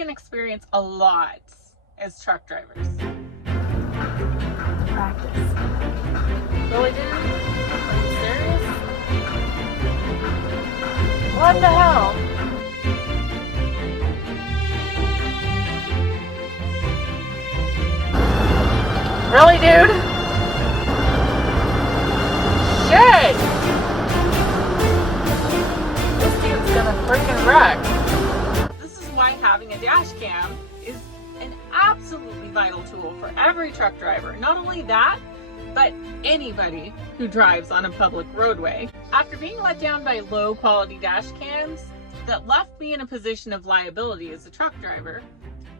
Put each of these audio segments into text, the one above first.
see and experience a lot as truck drivers. Practice. Really, dude? Are you serious? What the hell? Really, dude? Shit! This dude's gonna freaking wreck. This is why having a dash cam is an absolutely vital tool for every truck driver. Not only that, but anybody who drives on a public roadway. After being let down by low quality dash cams that left me in a position of liability as a truck driver,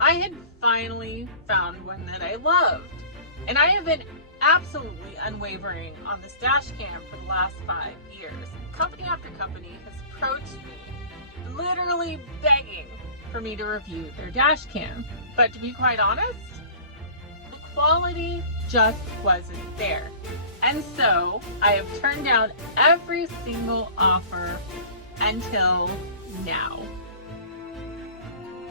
I had finally found one that I loved. And I have been absolutely unwavering on this dash cam for the last 5 years. Company after company has approached me, literally begging for me to review their dash cam. But to be quite honest, the quality just wasn't there. And so I have turned down every single offer until now.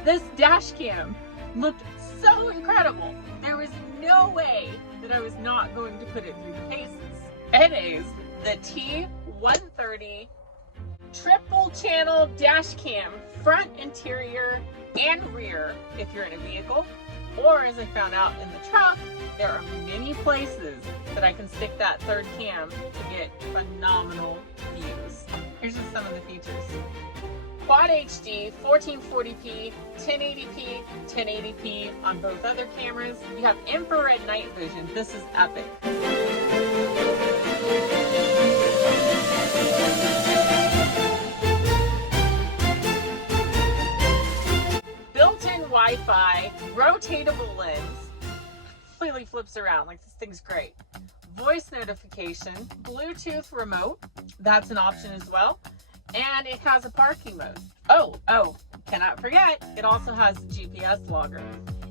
This dash cam looked so incredible. There was no way that I was not going to put it through the paces. It is the T130 triple channel dash cam, front, interior, and rear if you're in a vehicle. Or as I found out in the truck, there are many places that I can stick that third cam to get phenomenal views. Here's just some of the features. Quad HD, 1440p, 1080p, 1080p on both other cameras. You have infrared night vision. This is epic. Built-in Wi-Fi, rotatable lens, completely flips around, like this thing's great. Voice notification, Bluetooth remote, that's an option as well. And it has a parking mode. Oh, cannot forget, it also has a GPS logger.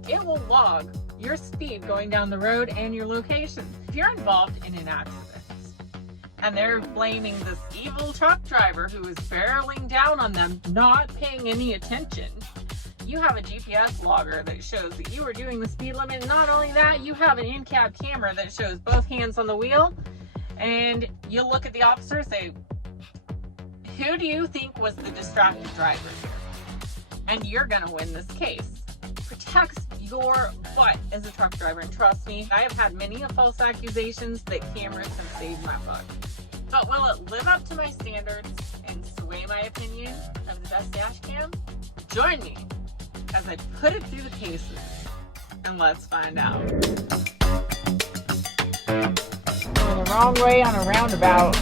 It will log your speed going down the road and your location. If you're involved in an accident and they're blaming this evil truck driver who is barreling down on them, not paying any attention, you have a GPS logger that shows that you are doing the speed limit. Not only that, you have an in-cab camera that shows both hands on the wheel, and you look at the officer and say, who do you think was the distracted driver here? And you're gonna win this case. Protects your butt as a truck driver, and trust me, I have had many false accusations that cameras have saved my butt. But will it live up to my standards and sway my opinion of the best dash cam? Join me as I put it through the paces, and let's find out. Going the wrong way on a roundabout.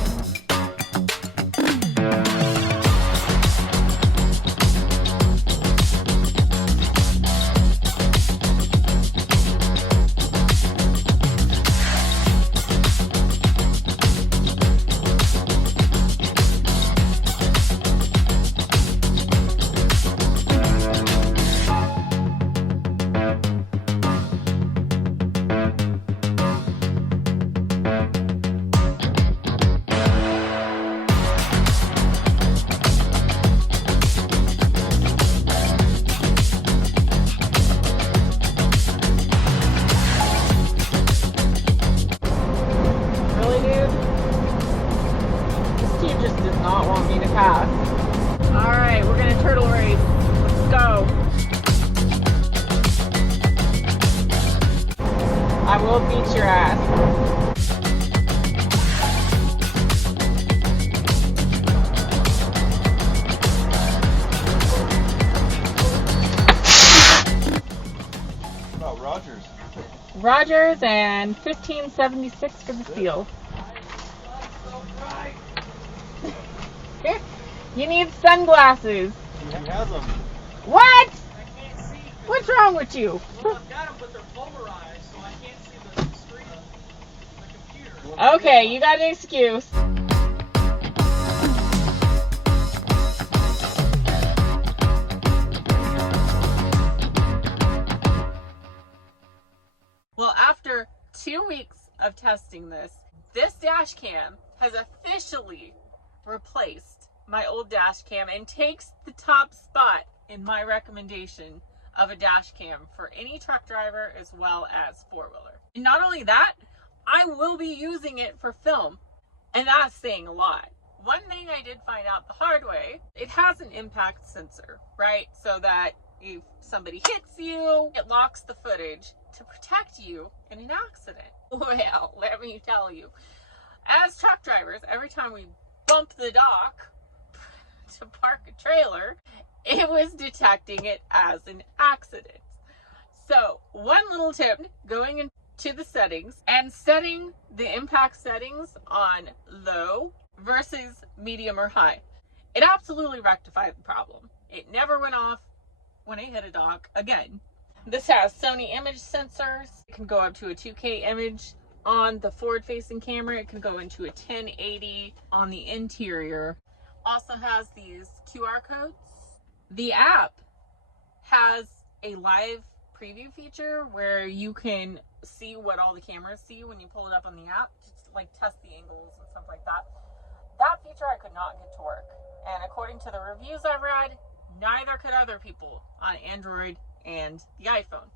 Alright, we're gonna turtle race. Let's go. I will beat your ass. About Rogers. Rogers and 1576 for the seal. Here, you need sunglasses. He has them. What? I can't see. What's wrong with you? Well, I've got them, but they're polarized, so I can't see the screen on the computer. Okay, you got an excuse. Well, after 2 weeks of testing this dash cam has officially replaced my old dash cam and takes the top spot in my recommendation of a dash cam for any truck driver as well as four-wheeler. And not only that, I will be using it for film, and that's saying a lot. One thing I did find out the hard way, it has an impact sensor, right? So that if somebody hits you, it locks the footage to protect you in an accident. Well, let me tell you, as truck drivers, every time we bump the dock to park a trailer, it was detecting it as an accident. So one little tip, going into the settings and setting the impact settings on low versus medium or high. It absolutely rectified the problem. It never went off when I hit a dock again. This has Sony image sensors. It can go up to a 2K image on the forward-facing camera. It can go into a 1080 on the interior. Also has these QR codes. The app has a live preview feature where you can see what all the cameras see when you pull it up on the app, just like test the angles and stuff like that. That feature I could not get to work. And according to the reviews I've read, neither could other people on Android and the iPhone.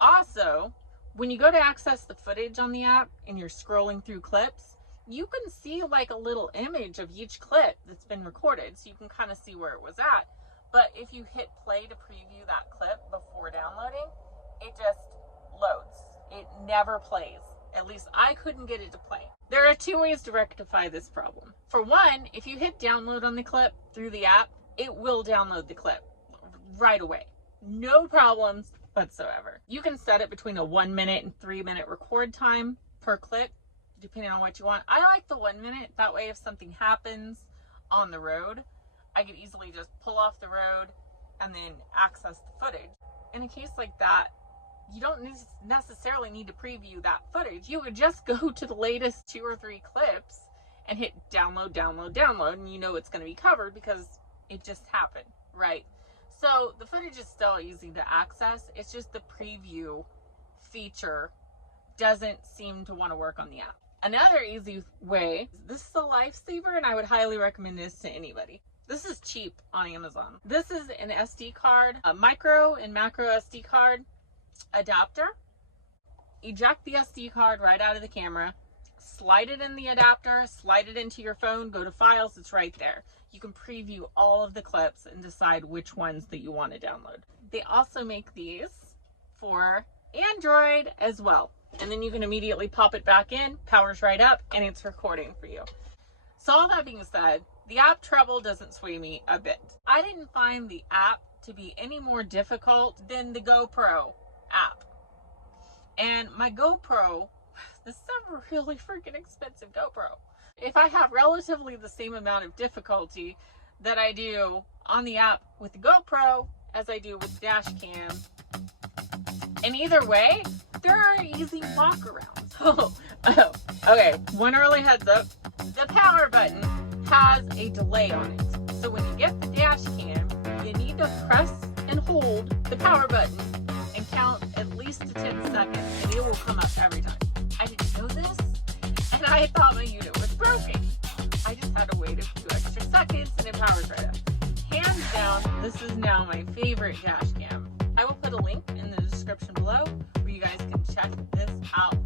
Also, when you go to access the footage on the app and you're scrolling through clips, you can see like a little image of each clip that's been recorded, so you can kind of see where it was at. But if you hit play to preview that clip before downloading, it just loads. It never plays. At least I couldn't get it to play. There are two ways to rectify this problem. For one, if you hit download on the clip through the app, it will download the clip right away. No problems whatsoever. You can set it between a 1 minute and 3 minute record time per clip, depending on what you want. I like the 1 minute. That way if something happens on the road, I could easily just pull off the road and then access the footage. In a case like that, you don't necessarily need to preview that footage. You would just go to the latest 2 or 3 clips and hit download, download, download, and you know it's going to be covered because it just happened, right? So the footage is still easy to access. It's just the preview feature doesn't seem to want to work on the app. Another easy way, this is a lifesaver and I would highly recommend this to anybody. This is cheap on Amazon. This is an SD card, a micro and macro SD card adapter. Eject the SD card right out of the camera, slide it in the adapter, slide it into your phone, go to files, it's right there. You can preview all of the clips and decide which ones that you want to download. They also make these for Android as well. And then you can immediately pop it back in, powers right up, and it's recording for you. So all that being said, the app trouble doesn't sway me a bit. I didn't find the app to be any more difficult than the GoPro app. And my GoPro, this is a really freaking expensive GoPro. If I have relatively the same amount of difficulty that I do on the app with the GoPro as I do with Dashcam, and either way, there are easy walkarounds. Okay, one early heads up, the power button has a delay on it. So when you get the Dashcam, you need to press and hold the power button and count at least to 10 seconds, and it will come up every time. I didn't know this, and I thought my unit was broken. I just had to wait a few extra seconds and it powers right up. Hands down, this is now my favorite dash cam. I will put a link in the description below where you guys can check this out